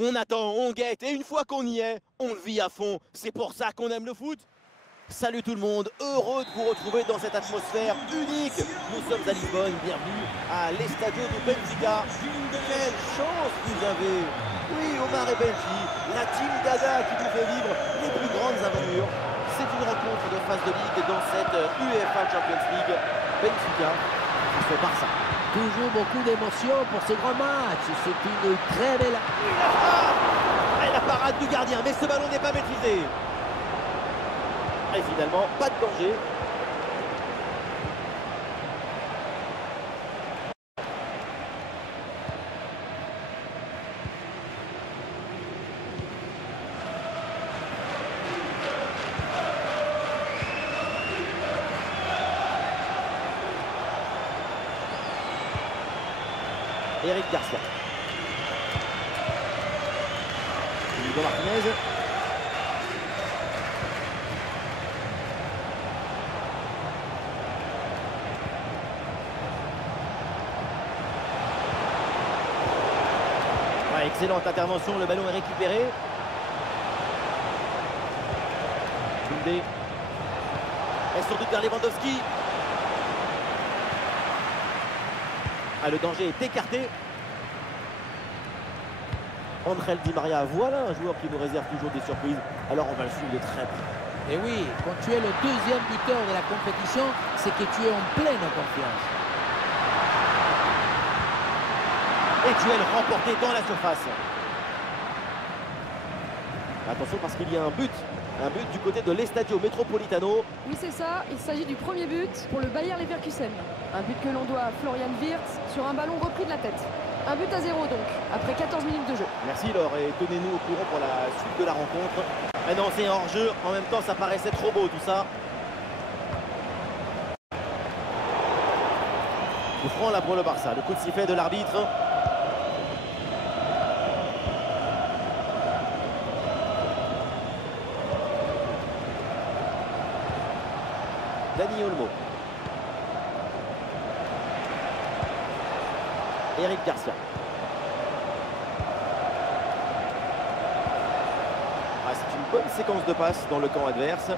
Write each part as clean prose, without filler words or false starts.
On attend, on guette, et une fois qu'on y est, on le vit à fond. C'est pour ça qu'on aime le foot. Salut tout le monde, heureux de vous retrouver dans cette atmosphère unique. Nous sommes à Lisbonne, bienvenue à l'Estadio do Benfica. Quelle chance vous avez! Oui, Omar et Benji, la team Dada qui vous fait vivre les plus grandes aventures. C'est une rencontre de phase de ligue dans cette UEFA Champions League. Benfica face au Barça. Toujours beaucoup d'émotions pour ce grand match. C'est une très belle... Et la parade du gardien, mais ce ballon n'est pas maîtrisé. Et finalement, pas de danger. Eric Garcia. Hugo Martinez. Ouais, excellente intervention, le ballon est récupéré. Koundé. Et surtout vers Lewandowski. Ah, le danger est écarté. Angel Di Maria, voilà un joueur qui nous réserve toujours des surprises. Alors on va le suivre de très près. Et oui, quand tu es le deuxième buteur de la compétition, c'est que tu es en pleine confiance. Et duel remporté dans la surface. Attention parce qu'il y a un but du côté de l'Estadio Metropolitano. Oui, c'est ça, il s'agit du premier but pour le Bayer Leverkusen. Un but que l'on doit à Florian Wirtz sur un ballon repris de la tête. Un but à 0 donc, après 14 minutes de jeu. Merci Laure, et tenez-nous au courant pour la suite de la rencontre. Mais non, c'est un hors-jeu, en même temps ça paraissait trop beau tout ça. Coup franc là pour le Barça, le coup de sifflet de l'arbitre. Dani Olmo. Eric Garcia. Ah, c'est une bonne séquence de passes dans le camp adverse.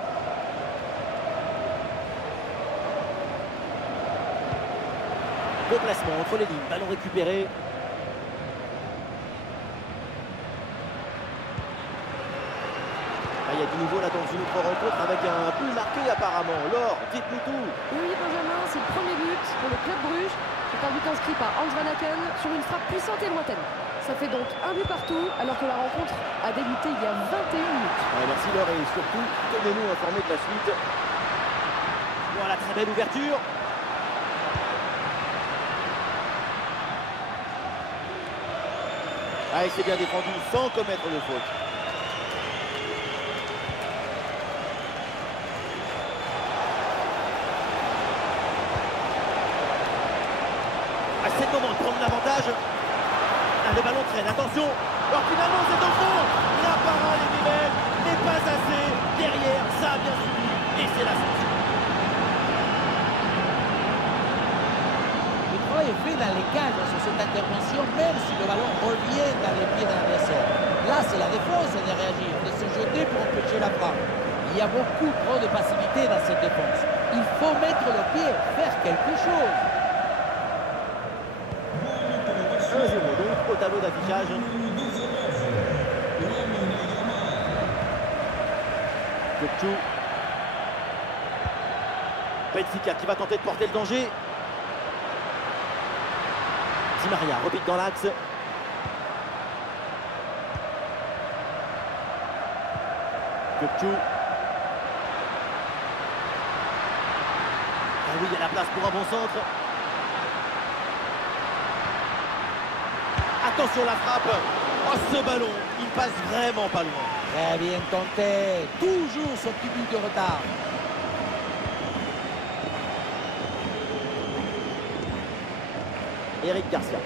Bon placement entre les lignes, ballon récupéré. Ah, il y a du nouveau là dans une autre rencontre avec un but marqué apparemment. Laure, dites-nous tout. Oui, Benjamin, c'est le premier but pour le club Bruges. C'est un but inscrit par Hans Van Aken sur une frappe puissante et lointaine. Ça fait donc un but partout alors que la rencontre a débuté il y a 21 minutes. Ouais, merci Laure et surtout tenez-nous informés de la suite. Voilà, très belle ouverture. Ah, et c'est bien défendu sans commettre de faute. Ah, c'est le moment de prendre l'avantage. Ah, le ballon traîne, attention. Alors finalement c'est au fond. La parade est belle, mais pas assez. Derrière, ça a bien suivi. Et c'est la sortie. Le travail est fait dans les cages sur cette intervention, même si le ballon revient dans les pieds de l'adversaire. Là, c'est la défense de réagir, de se jeter pour empêcher la frappe. Il y a beaucoup trop de passivité dans cette défense. Il faut mettre le pied, faire quelque chose. 1-0 donc au tableau d'affichage. Kukçu. Benfica qui va tenter de porter le danger. Di Maria repique dans l'axe. Kukçu. Ah oui, il y a la place pour un bon centre. Attention la frappe. Oh, ce ballon, il passe vraiment pas loin. Très bien tenté. Toujours son petit but de retard. Eric Garcia.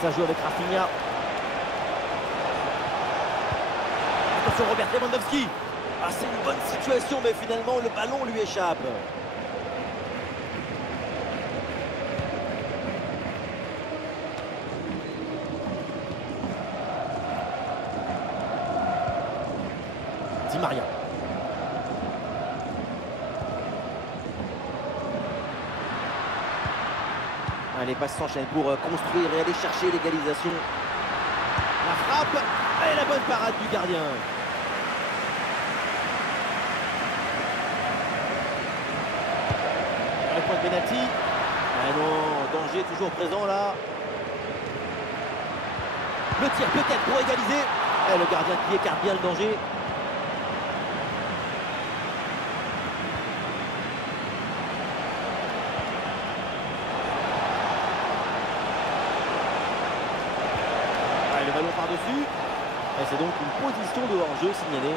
Ça joue avec Rafinha. Attention Robert Lewandowski. Ah, c'est une bonne situation, mais finalement le ballon lui échappe. Di Maria. Les passes s'enchaînent pour construire et aller chercher l'égalisation. La frappe et la bonne parade du gardien. Le point de pénalty. Ah non, danger toujours présent là. Le tir peut-être pour égaliser. Et le gardien qui écarte bien le danger. Le ballon par-dessus. Et c'est donc une position de hors-jeu signalée.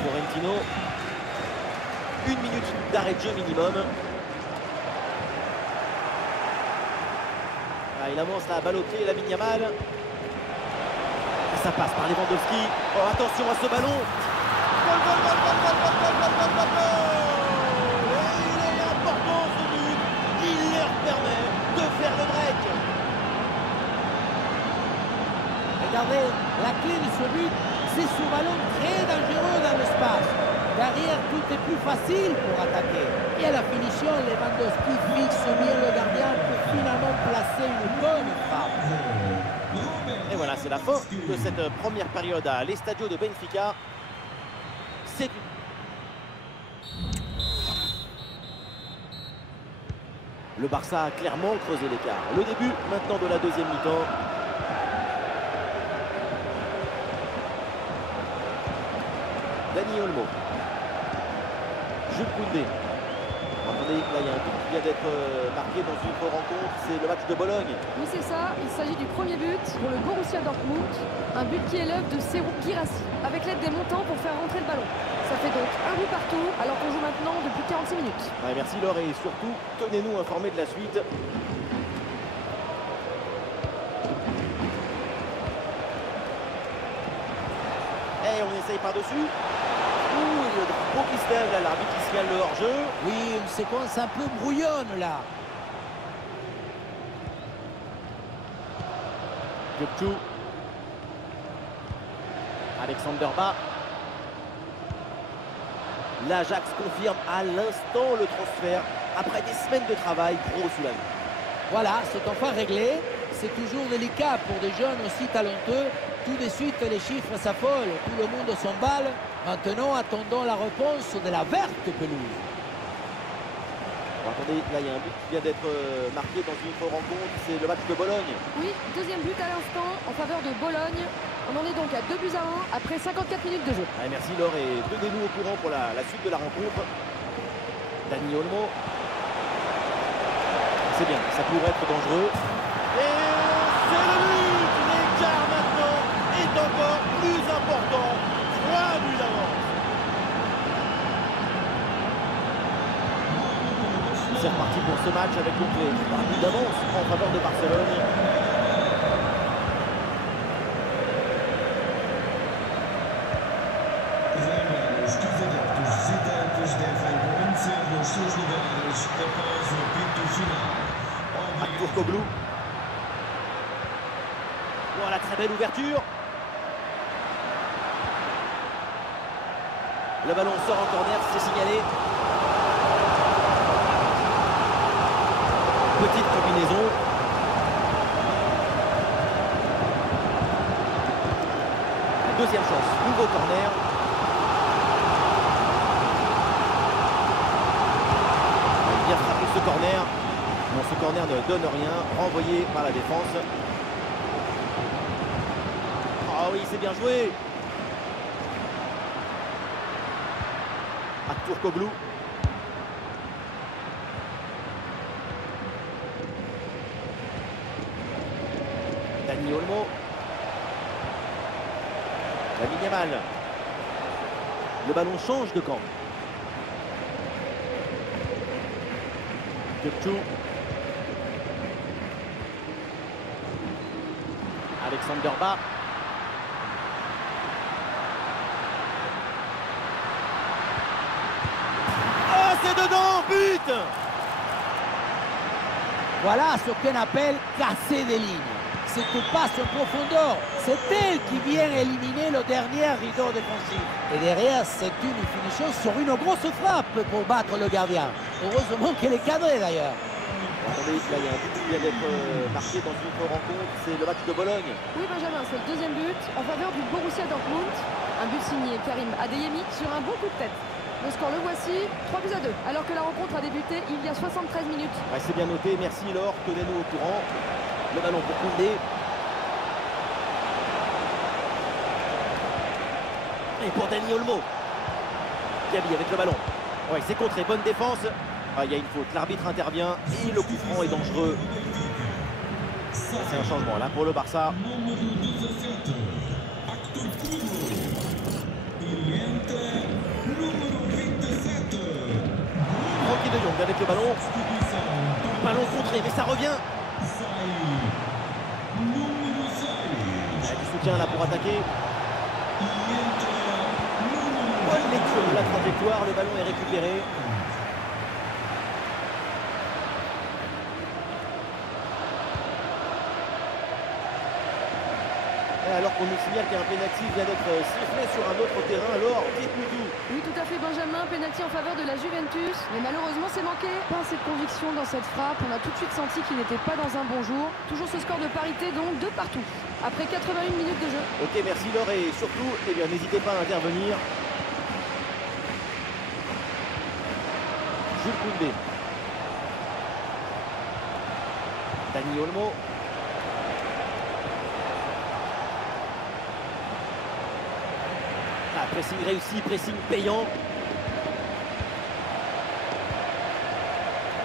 Florentino. 1 minute d'arrêt de jeu minimum. Ah, il avance la balle au pied, Lamine Yamal. Et ça passe par Lewandowski. Oh, attention à ce ballon. Goal, goal, goal, goal, goal, goal, goal, goal, goal, goal, goal. Il leur permet de faire le break. Regardez, la clé de ce but, c'est ce ballon très dangereux dans l'espace. Derrière, tout est plus facile pour attaquer. Et à la finition, Lewandowski fixe bien le gardien pour finalement placer une bonne frappe. Et voilà, c'est la fin de cette première période à l'Estadio de Benfica. C'est le Barça a clairement creusé l'écart. Le début maintenant de la deuxième mi-temps. Dani Olmo. Jules Koundé. Attendez, là il y a un but qui vient d'être marqué dans une autre rencontre. C'est le match de Bologne. Oui, c'est ça. Il s'agit du premier but pour le Borussia Dortmund. Un but qui est l'œuvre de Serhou Guirassy, avec l'aide des montants pour faire rentrer le ballon. Ça fait donc un but partout, alors qu'on joue maintenant depuis 46 minutes. Ouais, merci Laure, et surtout, tenez-nous informés de la suite. Et on essaye par-dessus. Ouh, le drapeau qui se lève, là, l'arbitre qui signale le hors-jeu. Oui, une séquence un peu brouillonne là. Gökçe. Alexander Ba. L'Ajax confirme à l'instant le transfert. Après des semaines de travail, gros soulagement. Voilà, c'est enfin réglé. C'est toujours délicat pour des jeunes aussi talentueux. Tout de suite, les chiffres s'affolent. Tout le monde s'emballe. Maintenant, attendons la réponse de la verte pelouse. Bon, attendez, là, il y a un but qui vient d'être marqué dans une autre rencontre. C'est le match de Bologne. Oui, deuxième but à l'instant en faveur de Bologne. On en est donc à 2 buts à 1 après 54 minutes de jeu. Allez, merci Laure, et tenez-nous au courant pour la suite de la rencontre. Dani Olmo. C'est bien, ça pourrait être dangereux. Et c'est le but. L'écart maintenant est encore plus important. 3 buts d'avance. C'est reparti pour ce match avec donc les 3 buts d'avance en faveur de Barcelone. Turkoglu. Voilà, très belle ouverture. Le ballon sort en corner, c'est signalé. Petite combinaison. Deuxième chance, nouveau corner. Il vient frapper ce corner. Non, ce corner ne donne rien, renvoyé par la défense. Ah oui, c'est bien joué. À Turkoglu. Dani Olmo. Lamine Yamal. Le ballon change de camp. Gökçe. Alexander Ba. Ah, c'est dedans, but! Voilà ce qu'on appelle casser des lignes. Cette passe en profondeur, c'est elle qui vient éliminer le dernier rideau défensif. Et derrière, c'est une finition sur une grosse frappe pour battre le gardien. Heureusement qu'elle est cadrée d'ailleurs. Attendez, là, il y a un but qui vient d'être marqué dans une autre rencontre, c'est le match de Bologne. Oui, Benjamin, c'est le deuxième but en faveur du Borussia Dortmund. Un but signé Karim Adeyemi sur un bon coup de tête. Le score, le voici, 3-2, alors que la rencontre a débuté il y a 73 minutes. Ouais, c'est bien noté, merci Laure, tenez-nous au courant. Le ballon pour Koundé. Et pour Dani Olmo. Gabi avec le ballon. Ouais, c'est contré, bonne défense. Ah, il y a une faute, l'arbitre intervient et le coup franc est dangereux. C'est un changement là pour le Barça. Frenkie de Jong avec le ballon. Ballon contré, mais ça revient. Il y a du soutien là pour attaquer. Bonne lecture de la trajectoire, le ballon est récupéré. Alors qu'on nous signale qu'un pénalty vient d'être sifflé sur un autre terrain, alors dites-nous tout. Oui, tout à fait, Benjamin. Pénalty en faveur de la Juventus. Mais malheureusement, c'est manqué. Pas assez de conviction dans cette frappe. On a tout de suite senti qu'il n'était pas dans un bon jour. Toujours ce score de parité, donc 2 partout. Après 81 minutes de jeu. Ok, merci Laure. Et surtout, eh bien, n'hésitez pas à intervenir. Jules Koundé. Dani Olmo. Ah, pressing réussi, pressing payant.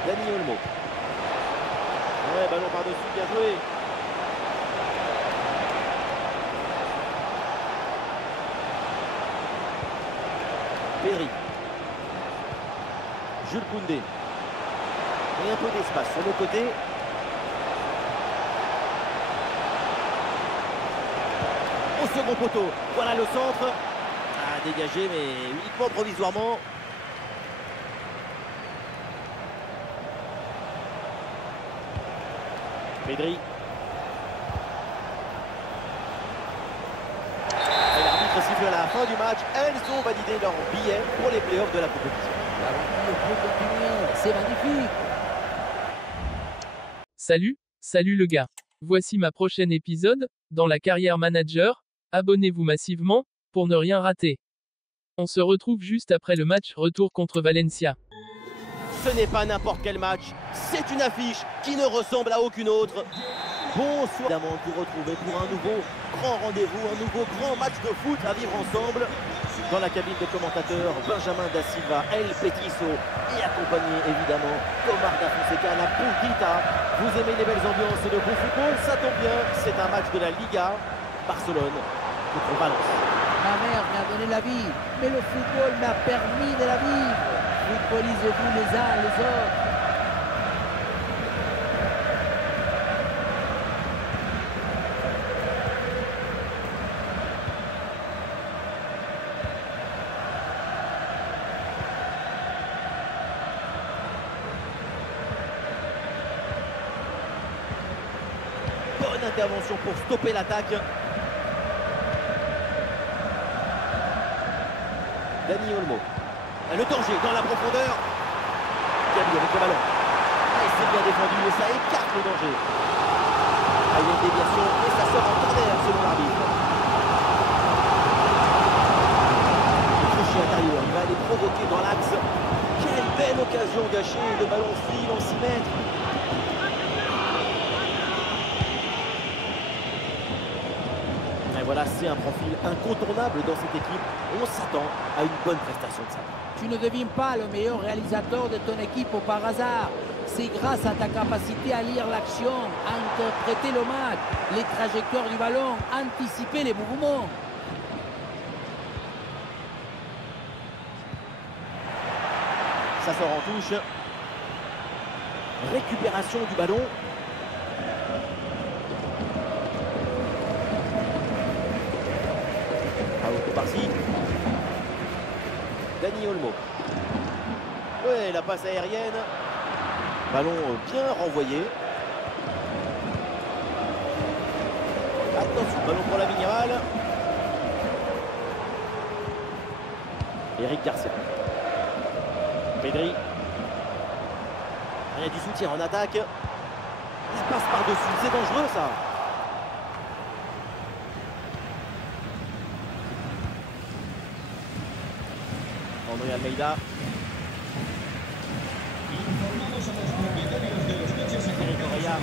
Dani Olmo. Ouais, ballon par-dessus, bien joué. Pedri. Jules Koundé. Et un peu d'espace sur le côté. Au second poteau. Voilà le centre. Ah, dégagé, mais uniquement provisoirement. Pedri. Et l'arbitre siffle à la fin du match. Elles ont validé leur billet pour les playoffs de la compétition. L'aventure peut continuer, c'est magnifique. Salut le gars. Voici ma prochaine épisode, dans la carrière manager. Abonnez-vous massivement, pour ne rien rater. On se retrouve juste après le match retour contre Valencia. Ce n'est pas n'importe quel match, c'est une affiche qui ne ressemble à aucune autre. Bonsoir, évidemment, de vous retrouver pour un nouveau grand rendez-vous, un nouveau grand match de foot à vivre ensemble. Dans la cabine de commentateurs, Benjamin da Silva, El Petiso et accompagné évidemment Omar da Fonseca, la Puntita. Vous aimez les belles ambiances et le beau football, ça tombe bien, c'est un match de la Liga. Barcelone contre Valence. Ma mère m'a donné la vie, mais le football m'a permis de la vivre. Footballisez-vous les uns les autres. Bonne intervention pour stopper l'attaque. Dani Olmo. Le danger dans la profondeur. Gabi avec le ballon. Et c'est bien défendu et ça écarte le danger. Ah, il y a une déviation et ça sort en corner selon l'arbitre. Le crochet intérieur, il va aller provoquer dans l'axe. Quelle belle occasion gâchée. Le ballon file en 6 mètres. Et voilà, c'est un profil incontournable dans cette équipe. On s'attend à une bonne prestation de sa part. Tu ne deviens pas le meilleur réalisateur de ton équipe par hasard. C'est grâce à ta capacité à lire l'action, à interpréter le match, les trajectoires du ballon, anticiper les mouvements. Ça sort en touche. Récupération du ballon. Out par-ci. Dani Olmo. Ouais, la passe aérienne. Ballon bien renvoyé. Attention, ballon pour Lamine Yamal. Eric Garcia. Pedri. Il y a du soutien en attaque. Il passe par-dessus, c'est dangereux ça. André Almeida. Eric Correa.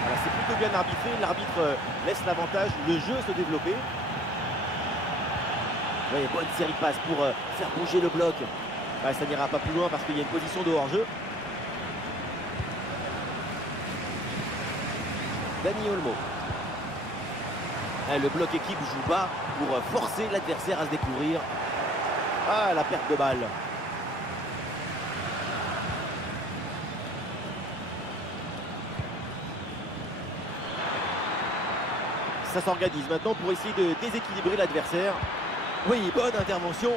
Voilà, c'est plutôt bien arbitré. L'arbitre laisse l'avantage, le jeu se développer. Ouais, bonne série de passes pour faire bouger le bloc. Ouais, ça n'ira pas plus loin parce qu'il y a une position de hors-jeu. Dani Olmo. Le bloc équipe joue bas pour forcer l'adversaire à se découvrir. Ah, la perte de balle. Ça s'organise maintenant pour essayer de déséquilibrer l'adversaire. Oui, bonne intervention.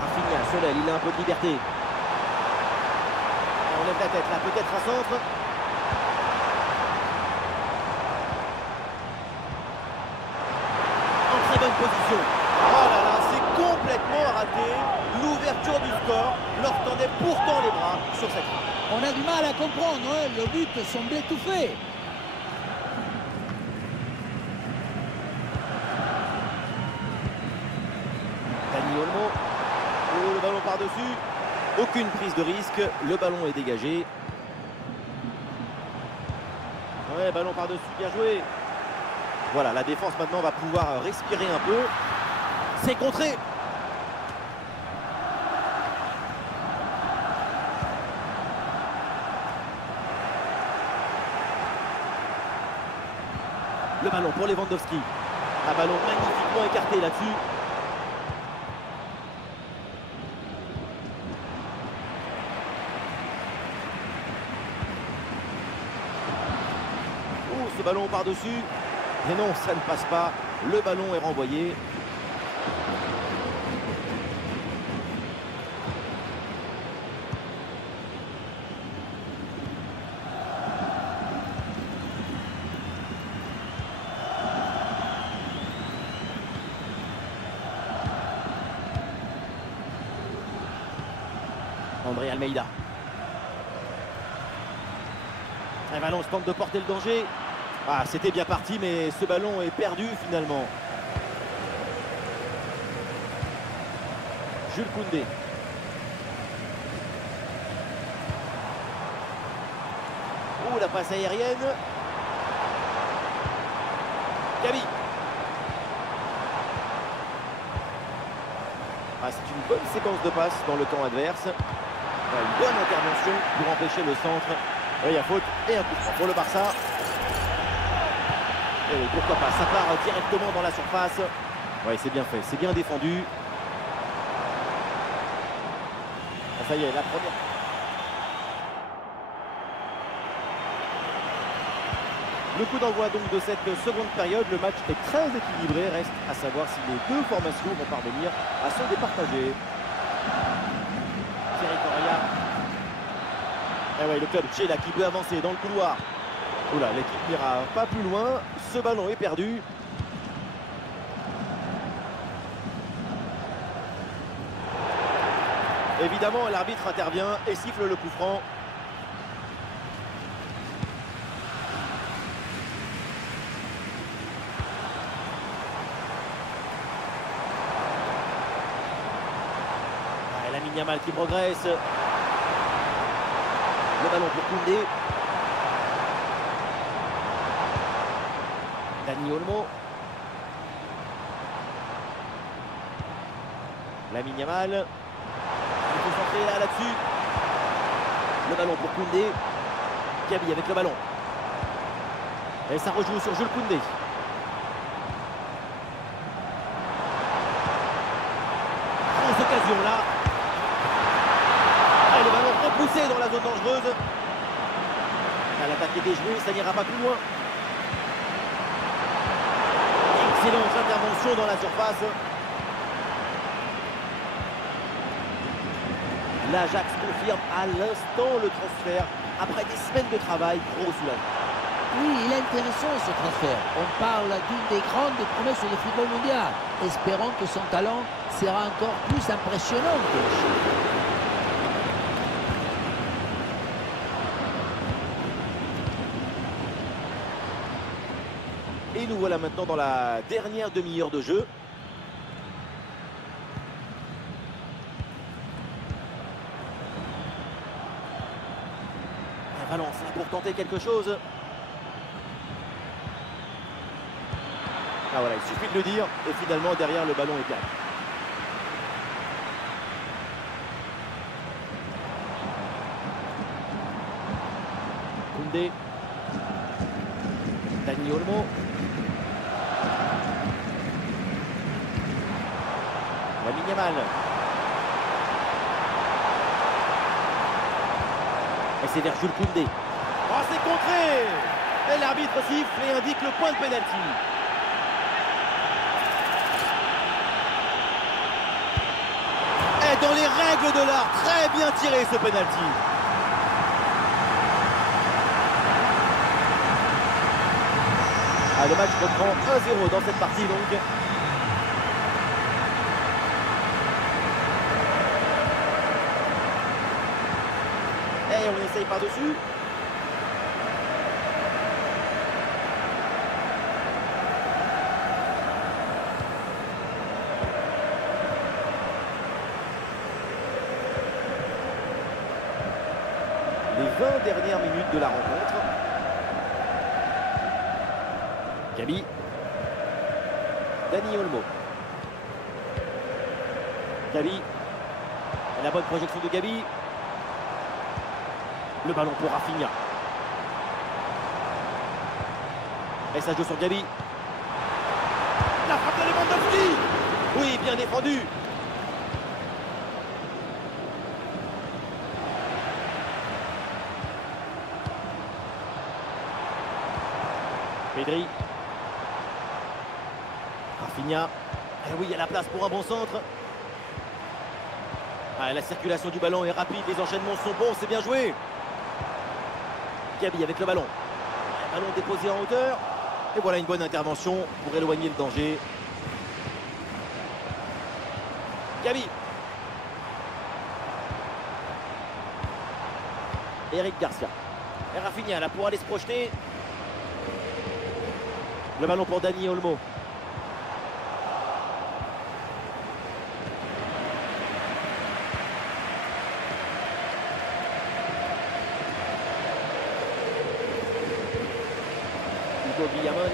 Rafinha, Solel, il a un peu de liberté. On lève la tête là, peut-être un centre. En très bonne position. Oh là là, c'est complètement raté. L'ouverture du score leur tendait pourtant les bras sur cette frappe. On a du mal à comprendre, hein. Le but semblait tout fait. Dani Olmo. Oh, le ballon par-dessus. Aucune prise de risque. Le ballon est dégagé. Ouais, ballon par-dessus, bien joué. Voilà, la défense maintenant va pouvoir respirer un peu. C'est contré. Le ballon pour Lewandowski. Un ballon magnifiquement écarté là-dessus. Oh, ce ballon par-dessus. Mais non, ça ne passe pas. Le ballon est renvoyé. André Almeida. Un ballon tente de porter le danger. Ah, c'était bien parti, mais ce ballon est perdu finalement. Jules Koundé. Oh, la passe aérienne. Gabi. Ah, c'est une bonne séquence de passes dans le camp adverse. Une bonne intervention pour empêcher le centre. Et il y a faute et un coup franc pour le Barça. Et oui, pourquoi pas, ça part directement dans la surface. Oui, c'est bien fait, c'est bien défendu. Ah, ça y est, la première. Le coup d'envoi donc de cette seconde période. Le match est très équilibré. Reste à savoir si les deux formations vont parvenir à se départager. Thierry Correa. Et ouais, le club Tché là qui peut avancer dans le couloir. Oula, l'équipe n'ira pas plus loin. Ce ballon est perdu. Évidemment, l'arbitre intervient et siffle le coup franc. Lamine Yamal qui progresse. Le ballon pour Koundé. Dani Olmo. Lamine Yamal. Il faut centrer là-dessus. Le ballon pour Koundé. Gabi avec le ballon. Et ça rejoue sur Jules Koundé. Grosse occasion là. Et le ballon repoussé dans la zone dangereuse. L'attaque est déjouée, ça n'ira pas plus loin. Excellente intervention dans la surface. L'Ajax confirme à l'instant le transfert. Après des semaines de travail, gros soulagement. Oui, il est intéressant ce transfert. On parle d'une des grandes promesses du football mondial. Espérons que son talent sera encore plus impressionnant que les chiffres. Et nous voilà maintenant dans la dernière demi-heure de jeu. Valence là pour tenter quelque chose. Ah voilà, il suffit de le dire. Et finalement, derrière, le ballon est calme. Koundé. Dani Olmo. Lamine Yamal. Et c'est vers Jules Koundé. Oh, c'est contré! Et l'arbitre siffle et indique le point de pénalty. Et dans les règles de l'art, très bien tiré ce pénalty. Ah, le match reprend 1-0 dans cette partie donc. Et on essaye par-dessus. Les 20 dernières minutes de la rencontre. Gabi. Dani Olmo. Gabi. Et la bonne projection de Gabi. Le ballon pour Rafinha. Et ça joue sur Gabi. La frappe de Lewandowski. Oui, bien défendu. Pedri. Rafinha. Et oui, il y a la place pour un bon centre. Ah, la circulation du ballon est rapide, les enchaînements sont bons, c'est bien joué. Gabi avec le ballon. Ballon déposé en hauteur. Et voilà une bonne intervention pour éloigner le danger. Gabi. Eric Garcia. Et Rafinha là pour aller se projeter. Le ballon pour Dani Olmo. Hugo Guillamon.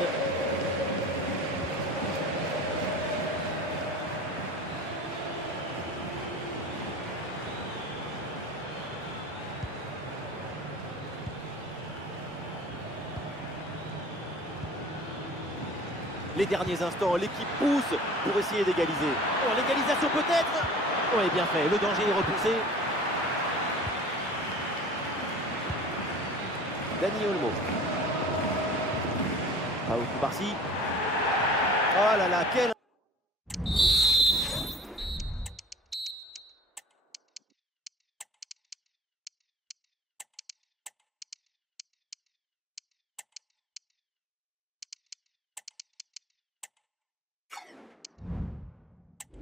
Les derniers instants, l'équipe pousse pour essayer d'égaliser. Oh, l'égalisation peut-être. Oui, bien fait, le danger est repoussé. Dani Olmo. Paul Koubarsi. Oh là là, quel...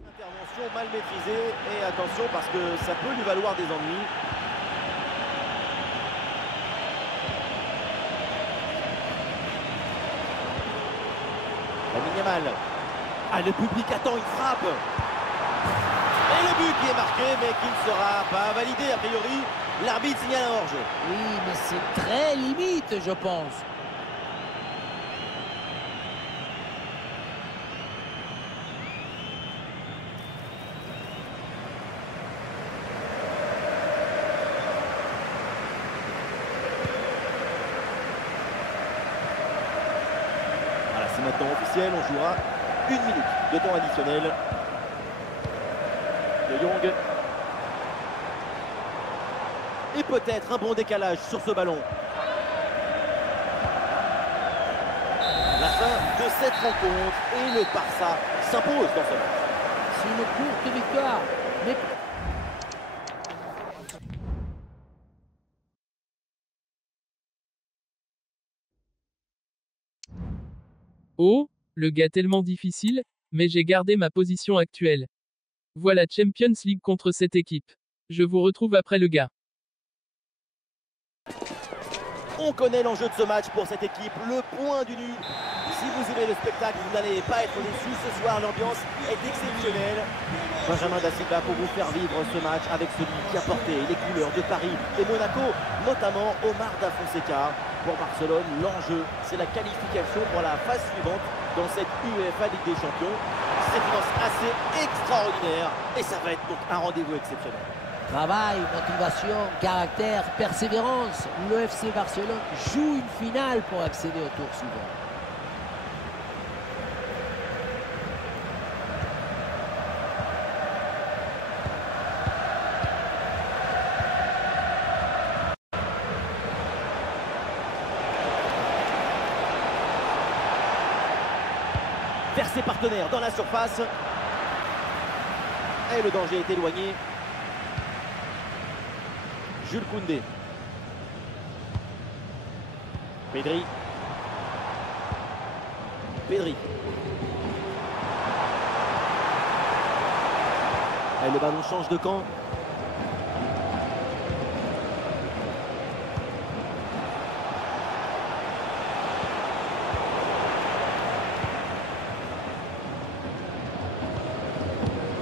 Intervention mal maîtrisée et attention parce que ça peut lui valoir des ennuis. Lamine Yamal. Ah, le public attend une frappe. Et le but qui est marqué mais qui ne sera pas validé a priori. L'arbitre signale un hors-jeu. Oui, mais c'est très limite, je pense. C'est maintenant officiel, on jouera 1 minute de temps additionnel. De Jong. Et peut-être un bon décalage sur ce ballon. La fin de cette rencontre et le Barça s'impose dans ce match. C'est une courte victoire, mais Oh, le gars tellement difficile, mais j'ai gardé ma position actuelle. Voilà Champions League contre cette équipe. Je vous retrouve après le gars. On connaît l'enjeu de ce match pour cette équipe, le point du nul. Si vous aimez le spectacle, vous n'allez pas être déçus ce soir, l'ambiance est exceptionnelle. Benjamin Da Silva pour vous faire vivre ce match avec celui qui a porté les couleurs de Paris et Monaco, notamment Omar Da Fonseca. Pour Barcelone, l'enjeu, c'est la qualification pour la phase suivante dans cette UEFA Ligue des Champions. C'est une séquence assez extraordinaire et ça va être donc un rendez-vous exceptionnel. Travail, motivation, caractère, persévérance. Le FC Barcelone joue une finale pour accéder au tour suivant. Vers ses partenaires dans la surface. Et le danger est éloigné. Jules Koundé. Pedri. Pedri. Et le ballon change de camp.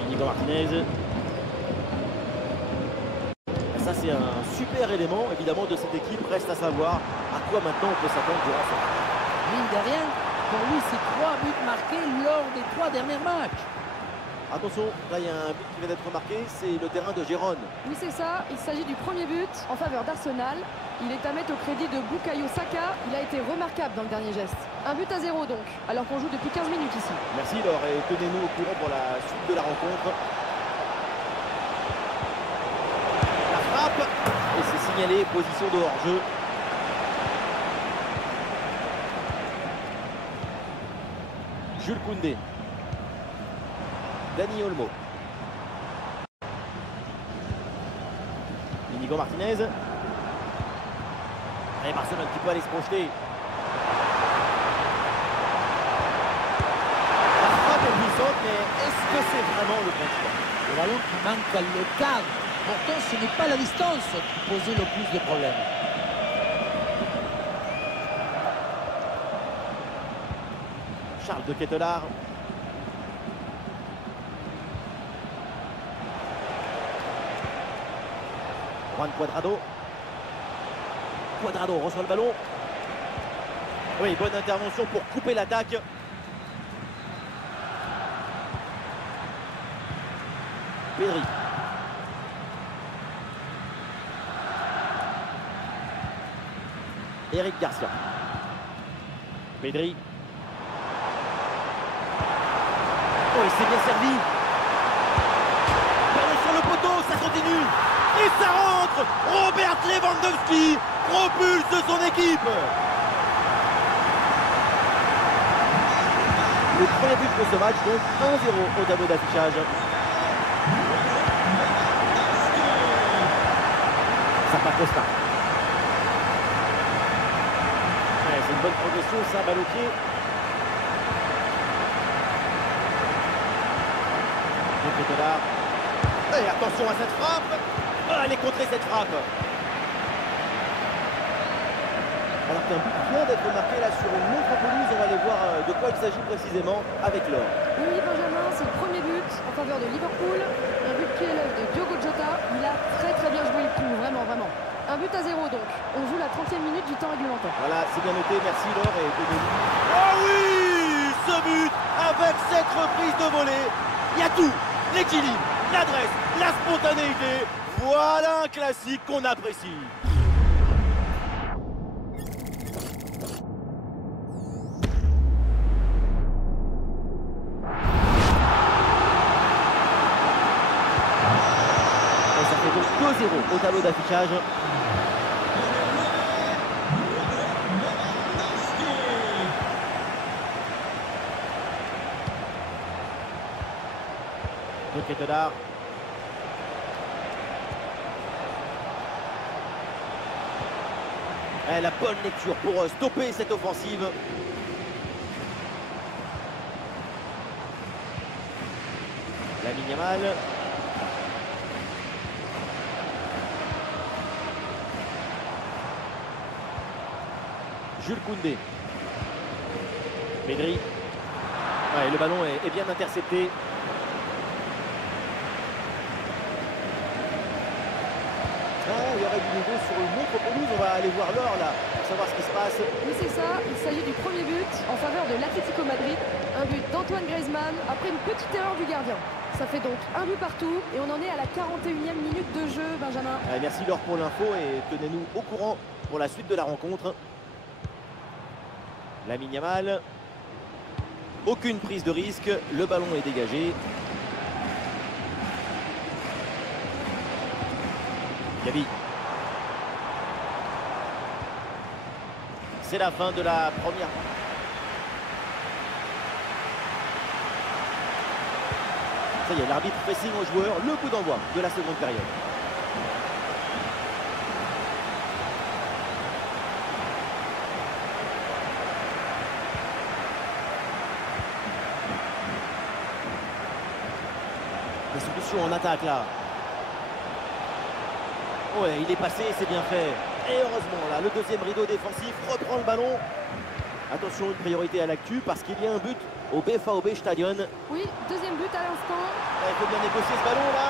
Inigo Martinez. Ça c'est un super élément évidemment de cette équipe, reste à savoir à quoi maintenant on peut s'attendre durant ce match. Mine de rien, pour lui c'est 3 buts marqués lors des 3 derniers matchs. Attention, là il y a un but qui vient d'être marqué, c'est le terrain de Gérone. Oui, c'est ça. Il s'agit du premier but en faveur d'Arsenal. Il est à mettre au crédit de Bukayo Saka. Il a été remarquable dans le dernier geste. 1 but à 0 donc, alors qu'on joue depuis 15 minutes ici. Merci Laure et tenez-nous au courant pour la suite de la rencontre. La frappe et c'est signalé, position de hors-jeu. Jules Koundé. Dani Olmo. Inigo Martinez. Et Barcelone qui peut aller se projeter. La frappe est puissante, mais est-ce que c'est vraiment le bon choix? Le ballon qui manque le cadre. Pourtant, ce n'est pas la distance qui posait le plus de problèmes. Charles de Ketelaere. Juan Cuadrado. Cuadrado reçoit le ballon. Oui, bonne intervention pour couper l'attaque. Pedri. Eric Garcia. Pedri. Oh, il s'est bien servi. Ballon sur le poteau, ça continue. Et ça rentre. Robert Lewandowski propulse son équipe. Le premier but de ce match, donc 1-0 au tableau d'affichage. Zappacosta. Ouais, c'est une bonne progression, ça, balle au pied. Et attention à cette frappe. Allez contrer cette frappe. Alors qu'un but vient d'être marqué là sur une autre pelouse, on va aller voir de quoi il s'agit précisément avec Laure. Oui, Benjamin, c'est le premier but en faveur de Liverpool. Un but qui est l'œuvre de Diogo Jota. Il a très bien joué le coup, vraiment. Un but à 0 donc. On joue la 30e minute du temps réglementaire. Voilà, c'est bien noté, merci Laure et tenez-nous. Oh oui, ce but avec cette reprise de volée, il y a tout. L'équilibre, l'adresse, la spontanéité. Voilà un classique qu'on apprécie. Et ça fait donc 2-0 au tableau d'affichage. De Ketelaere. La bonne lecture pour stopper cette offensive. Lamine Yamal. Jules Koundé. Pedri. Ouais, le ballon est bien intercepté. Ah, il y aurait du nouveau sur une autre pelouse. On va aller voir l'heure là pour savoir ce qui se passe. Oui, c'est ça. Il s'agit du premier but en faveur de l'Atlético Madrid. Un but d'Antoine Griezmann après une petite erreur du gardien. Ça fait donc un but partout et on en est à la 41e minute de jeu, Benjamin. Allez, merci Laure pour l'info et tenez-nous au courant pour la suite de la rencontre. Lamine Yamal. Aucune prise de risque. Le ballon est dégagé. Gavi. C'est la fin de la première. Ça y est, l'arbitre fait signe aux joueurs. Le coup d'envoi de la seconde période. Des solutions en attaque là. Ouais, il est passé, c'est bien fait. Et heureusement, là, le deuxième rideau défensif reprend le ballon. Attention, une priorité à l'actu parce qu'il y a un but au BVB Stadion. Oui, deuxième but à l'instant. Il faut bien négocier ce ballon, là.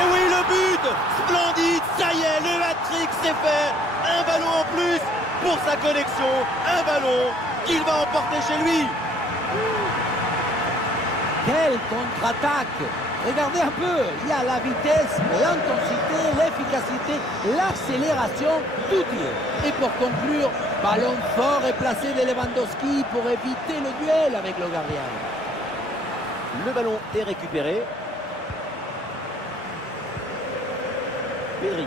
Et oui, le but! Splendide, ça y est, le hat-trick, c'est fait. Un ballon en plus pour sa collection. Un ballon qu'il va emporter chez lui. Quelle contre-attaque! Regardez un peu, il y a la vitesse, l'intensité, l'efficacité, l'accélération, tout y est. Et pour conclure, ballon fort et placé de Lewandowski pour éviter le duel avec le gardien. Le ballon est récupéré. Pedri.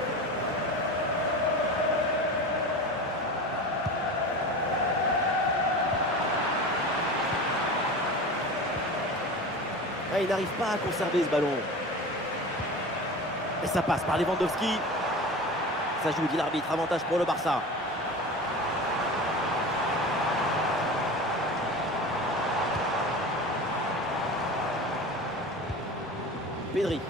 Ah, il n'arrive pas à conserver ce ballon. Et ça passe par Lewandowski. Ça joue, dit l'arbitre. Avantage pour le Barça. Pedri.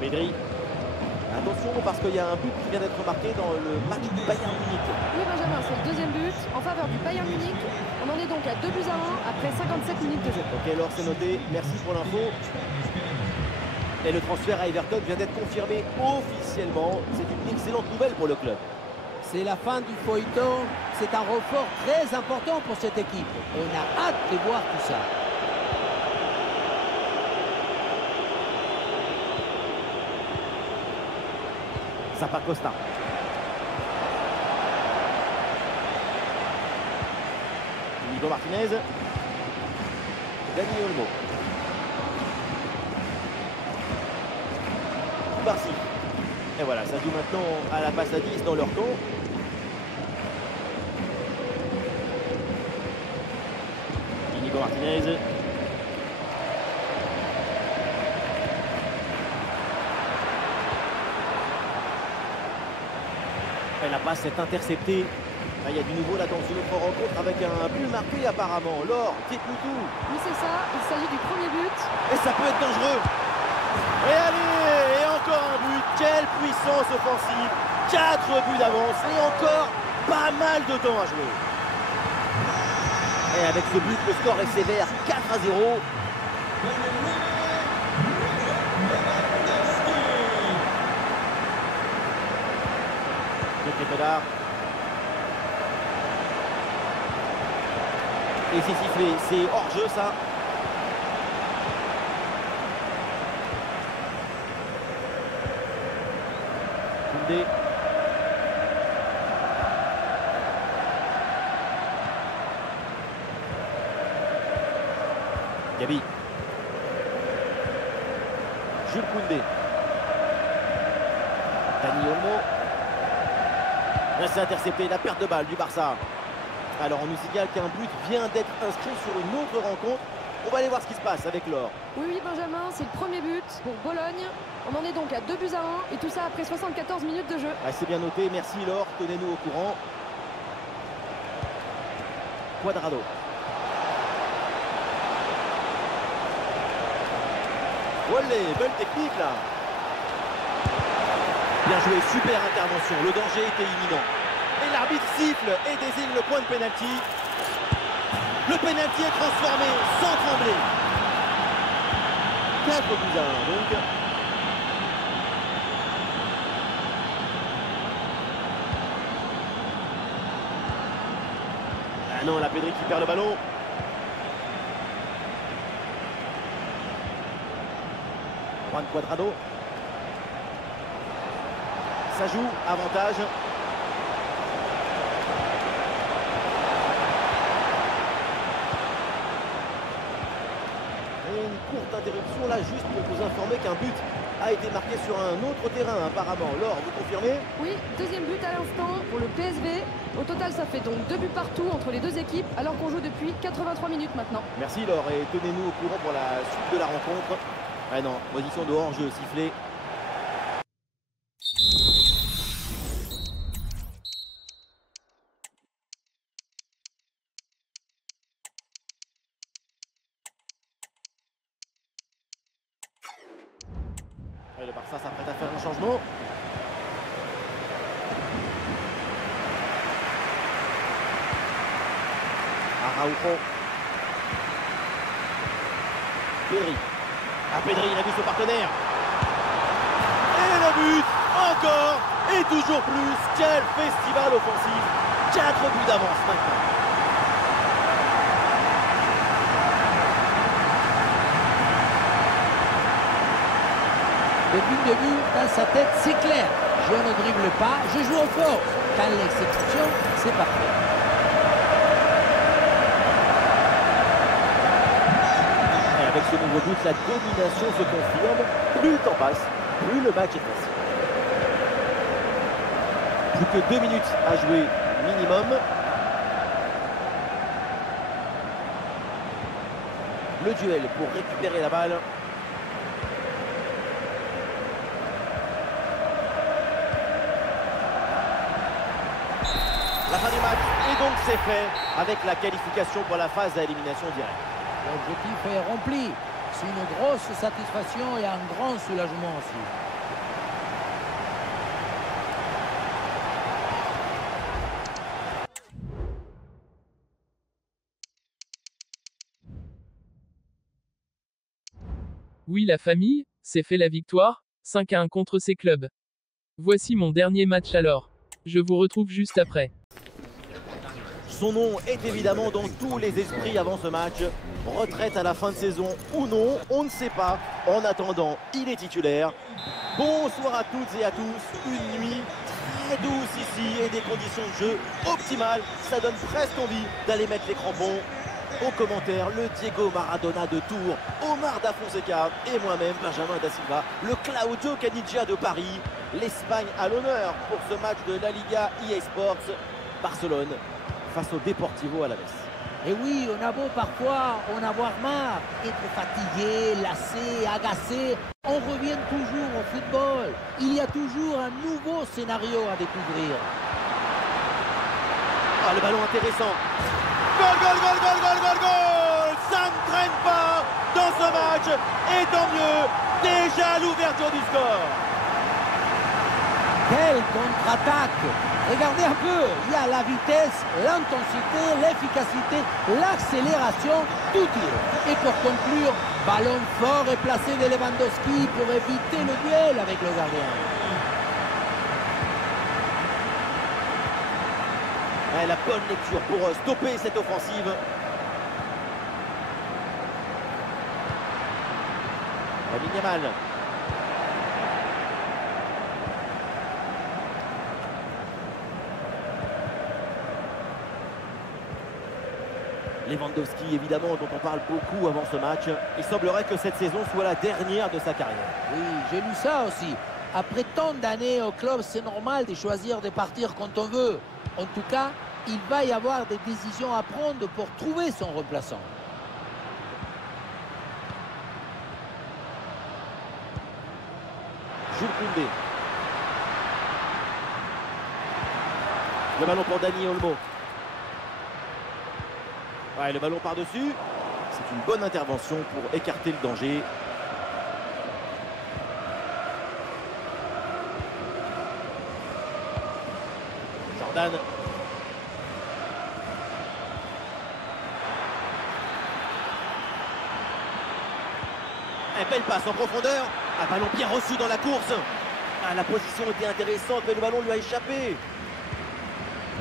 Pedri. Attention parce qu'il y a un but qui vient d'être marqué dans le match du Bayern Munich. Oui, Benjamin, c'est le deuxième but en faveur du Bayern Munich. On en est donc à 2 buts à 1 après 57 minutes de jeu. Ok, alors c'est noté. Merci pour l'info. Et le transfert à Everton vient d'être confirmé officiellement. C'est une excellente nouvelle pour le club. C'est la fin du feuilleton. C'est un renfort très important pour cette équipe. On a hâte de voir tout ça. Zappa Costa. Nico Martinez. Dani Olmo. Barcy. Et voilà, ça joue maintenant à la passe à 10 dans leur camp. Nico Martinez. Et la passe est interceptée. Ah, il y a du nouveau là dans une autre rencontre avec un but marqué apparemment. Laure, dites-nous tout. Oui, c'est ça. Il s'agit du premier but. Et ça peut être dangereux. Et allez, et encore un but. Quelle puissance offensive. 4 buts d'avance et encore pas mal de temps à jouer. Et avec ce but, le score est sévère, 4-0. Pédard. Et c'est sifflé, c'est hors-jeu ça. Koundé. Gavi. Jules Koundé. Dani Olmo. C'est intercepté, la perte de balle du Barça. Alors on nous signale qu'un but vient d'être inscrit sur une autre rencontre. On va aller voir ce qui se passe avec Laure. Oui, oui, Benjamin, c'est le premier but pour Bologne. On en est donc à 2 buts à 1 et tout ça après 74 minutes de jeu. Ah, c'est bien noté, merci Laure, tenez-nous au courant. Cuadrado. Olé, belle technique là. Bien joué, super intervention. Le danger était imminent. Et l'arbitre siffle et désigne le point de pénalty. Le pénalty est transformé sans trembler. 4 buts à 1 donc. Ah non, la Pedri qui perd le ballon. Juan Cuadrado. Ça joue, avantage. Et une courte interruption là, juste pour vous informer qu'un but a été marqué sur un autre terrain apparemment. Laure, vous confirmez? Oui, deuxième but à l'instant pour le PSV. Au total, ça fait donc 2 buts partout entre les deux équipes, alors qu'on joue depuis 83 minutes maintenant. Merci Laure, et tenez-nous au courant pour la suite de la rencontre. Ah non, position de hors-jeu sifflée. Et le Barça s'apprête à faire un changement. Araujo. Pedri. Ah, Pedri, il a vu son partenaire. Et le but, encore, et toujours plus. Quel festival offensif. 4 buts d'avance maintenant. Depuis le début, dans sa tête, c'est clair. Je ne dribble pas, je joue au fort. Dans l'exécution, c'est parfait. Et avec ce nouveau but, la domination se confirme. Plus le temps passe, plus le match est facile. Plus que 2 minutes à jouer minimum. Le duel pour récupérer la balle. La fin du match, et donc c'est fait avec la qualification pour la phase à élimination directe. L'objectif est rempli. C'est une grosse satisfaction et un grand soulagement aussi. Oui, la famille, c'est fait la victoire, 5-1 contre ces clubs. Voici mon dernier match alors. Je vous retrouve juste après. Son nom est évidemment dans tous les esprits avant ce match. Retraite à la fin de saison ou non, on ne sait pas. En attendant, il est titulaire. Bonsoir à toutes et à tous. Une nuit très douce ici et des conditions de jeu optimales. Ça donne presque envie d'aller mettre les crampons. Au commentaire, le Diego Maradona de Tours, Omar Da Fonseca et moi-même, Benjamin Da Silva, le Claudio Caniggia de Paris. L'Espagne à l'honneur pour ce match de la Liga EA Sports. Barcelone face au Deportivo Alavés. Et oui, on a beau parfois en avoir marre, être fatigué, lassé, agacé, on revient toujours au football. Il y a toujours un nouveau scénario à découvrir. Ah, le ballon intéressant. Goal, goal, goal, goal, goal, goal, goal. Ça ne traîne pas dans ce match. Et tant mieux, déjà l'ouverture du score. Quelle contre-attaque! Regardez un peu, il y a la vitesse, l'intensité, l'efficacité, l'accélération, tout y est. Et pour conclure, ballon fort et placé de Lewandowski pour éviter le duel avec le gardien. Ouais, la bonne lecture pour stopper cette offensive. Lamine Yamal. Lewandowski, évidemment, dont on parle beaucoup avant ce match. Il semblerait que cette saison soit la dernière de sa carrière. Oui, j'ai lu ça aussi. Après tant d'années au club, c'est normal de choisir de partir quand on veut. En tout cas, il va y avoir des décisions à prendre pour trouver son remplaçant. Jules Koundé. Le ballon pour Dani Olmo. Ouais, le ballon par-dessus. C'est une bonne intervention pour écarter le danger. Jordan. Un belle passe en profondeur. Un ballon bien reçu dans la course. Ah, la position était intéressante, mais le ballon lui a échappé.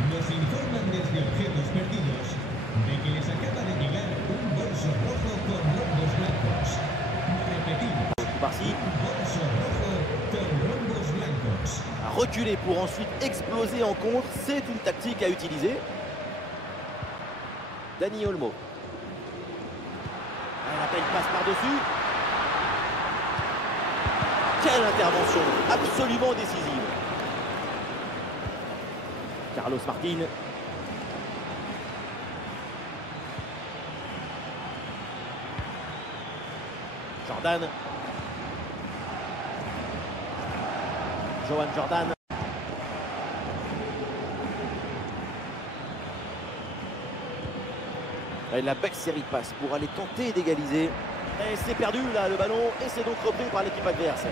Nos informan desde objetos perdidos de que les acaba de llegar un bolso rojo con rombos blancos. Repetimos, Par-ci, un bolso rojo con rombos blancos. à reculer pour ensuite exploser en contre, c'est une tactique à utiliser. Dani Olmo. La belle passe par-dessus. Quelle intervention, absolument décisive. Carlos Martin. Jordan. Johan Jordan. Et la belle série de passes pour aller tenter d'égaliser. Et c'est perdu là le ballon et c'est donc repris par l'équipe adverse.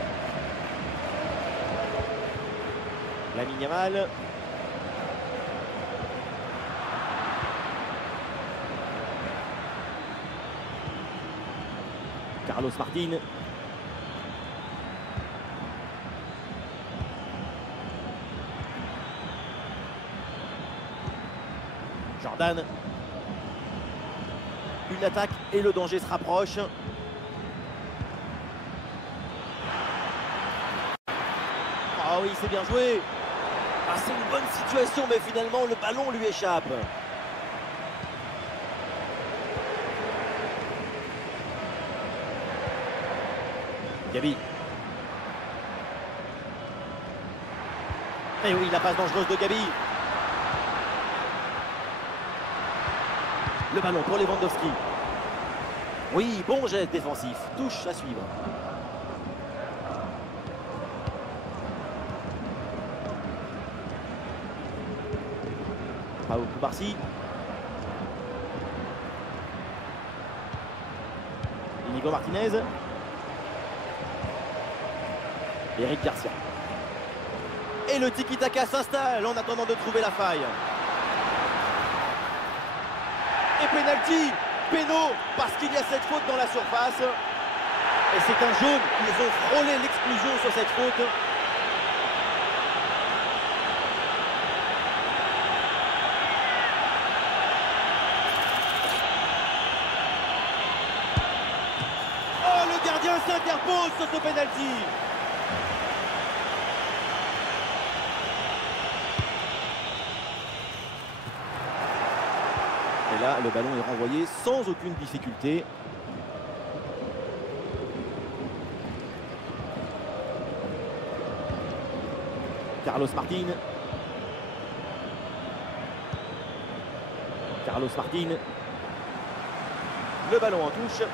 Lamine Yamal. Carlos Martin. Jordan. Une attaque et le danger se rapproche. Ah oui, c'est bien joué. Ah, c'est une bonne situation, mais finalement, le ballon lui échappe. Gabi. Et oui, la passe dangereuse de Gabi. Le ballon pour Lewandowski. Oui, bon geste défensif. Touche à suivre. Pau Cubarsí. Inigo Martinez. Eric Garcia. Et le tiki-taka s'installe en attendant de trouver la faille. Et pénalty, péno, parce qu'il y a cette faute dans la surface. Et c'est un jaune, ils ont frôlé l'exclusion sur cette faute. Oh, le gardien s'interpose sur ce pénalty. Et là, le ballon est renvoyé sans aucune difficulté. Carlos Martin. Carlos Martin. Le ballon en touche.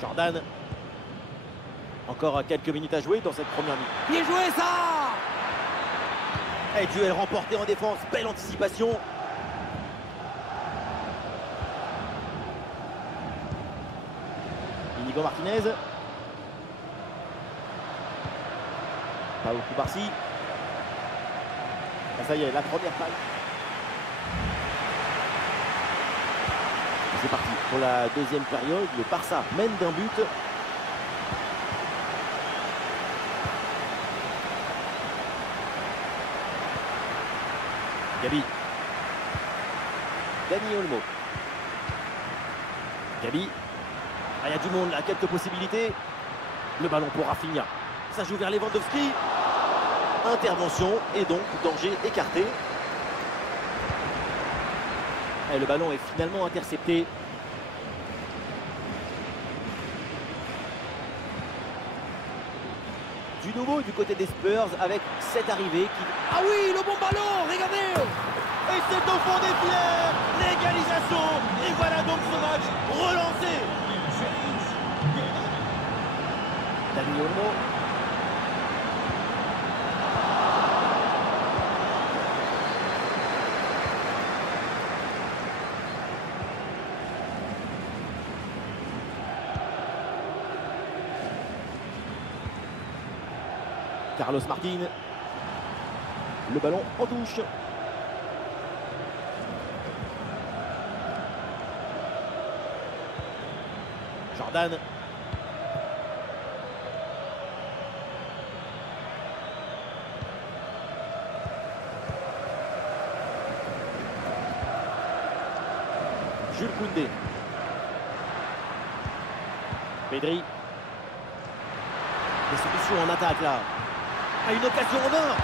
Jordan. Encore quelques minutes à jouer dans cette première minute. Bien joué ça! Et duel remporté en défense, belle anticipation. Inigo Martinez. Pau Cubarsí. Ça y est, la première palle. C'est parti pour la deuxième période. Le Barça mène d'un but. Gabi. Dani Olmo. Gabi. Ah, il y a du monde là, quelques possibilités. Le ballon pour Rafinha. Ça joue vers Lewandowski. Intervention et donc danger écarté. Et le ballon est finalement intercepté. Du nouveau du côté des Spurs avec cette arrivée qui... Ah oui, le bon ballon, regardez! Et c'est au fond des filets, l'égalisation. Et voilà donc ce match relancé. Dani Olmo. Carlos Martin. Le ballon en touche. Jordan. Jules Koundé. Pedri. Des solutions en attaque là. Ah, une occasion en or.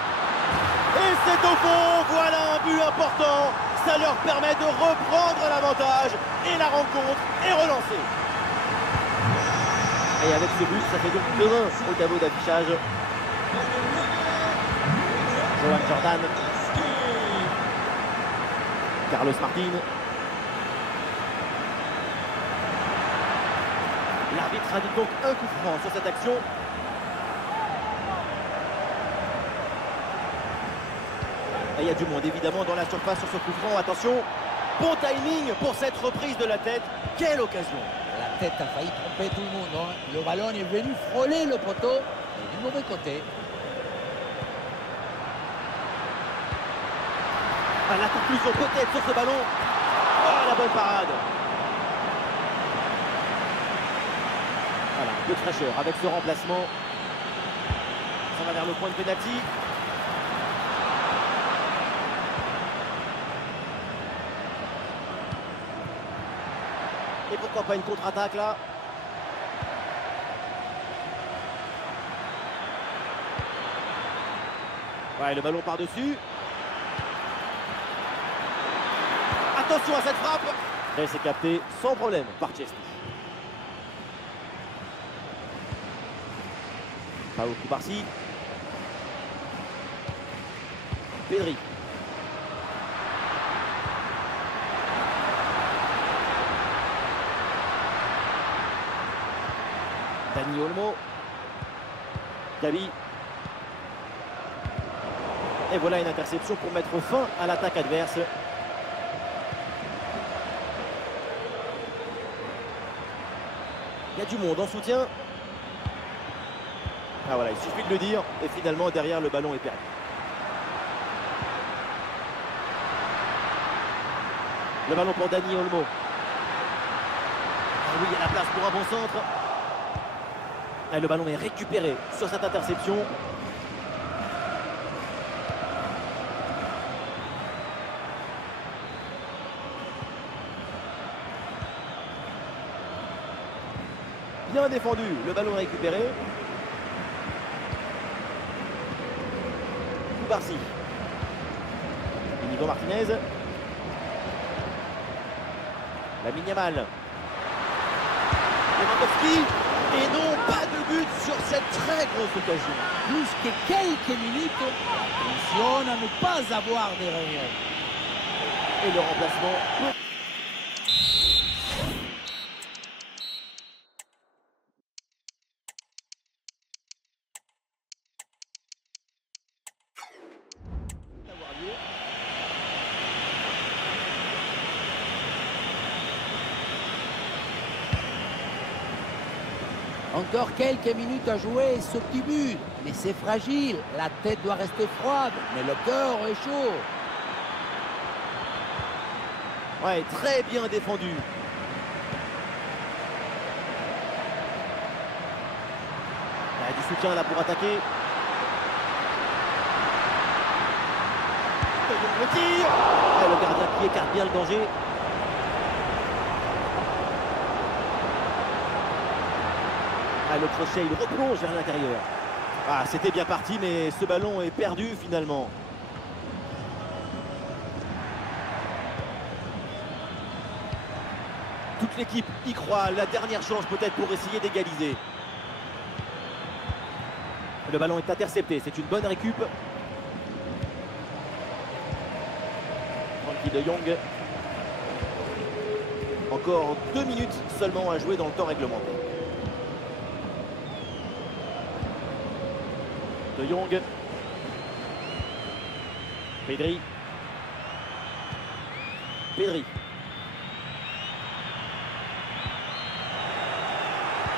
Et c'est au fond. Voilà un but important. Ça leur permet de reprendre l'avantage. Et la rencontre est relancée. Et avec ce but, ça fait donc 2-1 au tableau d'affichage. Johan Jordan. Carlos Martin. L'arbitre indique donc un coup franc sur cette action. Et il y a du monde évidemment dans la surface sur ce coup franc. Attention, bon timing pour cette reprise de la tête. Quelle occasion! La tête a failli tromper tout le monde. Hein. Le ballon est venu frôler le poteau et du mauvais côté. À la conclusion peut-être sur ce ballon. Oh, la bonne parade! Voilà, un peu de fraîcheur avec ce remplacement. Ça va vers le point de pénalty. Et pourquoi pas une contre-attaque là? Ouais, le ballon par-dessus. Attention à cette frappe. Et c'est capté sans problème par Chesney. Pau Cubarsí. Pedri. Dani Olmo. Gavi. Et voilà une interception pour mettre fin à l'attaque adverse. Il y a du monde en soutien. Ah voilà, il suffit de le dire. Et finalement, derrière, le ballon est perdu. Le ballon pour Dani Olmo. Ah oui, il y a la place pour un bon centre. Et le ballon est récupéré sur cette interception. Bien défendu, le ballon est récupéré. Cubarsí. Inigo Martinez. Lamine Yamal. Lewandowski. Et non, pas de but sur cette très grosse occasion. Plus que quelques minutes, attention à ne pas avoir des regrets. Et le remplacement. Encore quelques minutes à jouer, ce petit but. Mais c'est fragile, la tête doit rester froide, mais le cœur est chaud. Ouais, très bien défendu. Il y a du soutien là pour attaquer. Le tir. Et le gardien qui écarte bien le danger. Ah, le crochet, il replonge vers l'intérieur. Ah, c'était bien parti, mais ce ballon est perdu finalement. Toute l'équipe y croit. La dernière chance peut-être pour essayer d'égaliser. Le ballon est intercepté. C'est une bonne récup. Frenkie de Jong. Encore 2 minutes seulement à jouer dans le temps réglementaire. De Jong. Pedri.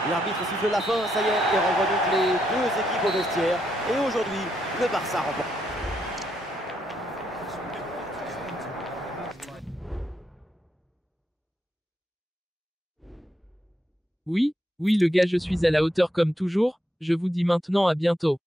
L'arbitre siffle la fin, ça y est, et renvoie donc les deux équipes au vestiaire. Et aujourd'hui, le Barça remporte. Oui, le gars, je suis à la hauteur comme toujours, je vous dis maintenant à bientôt.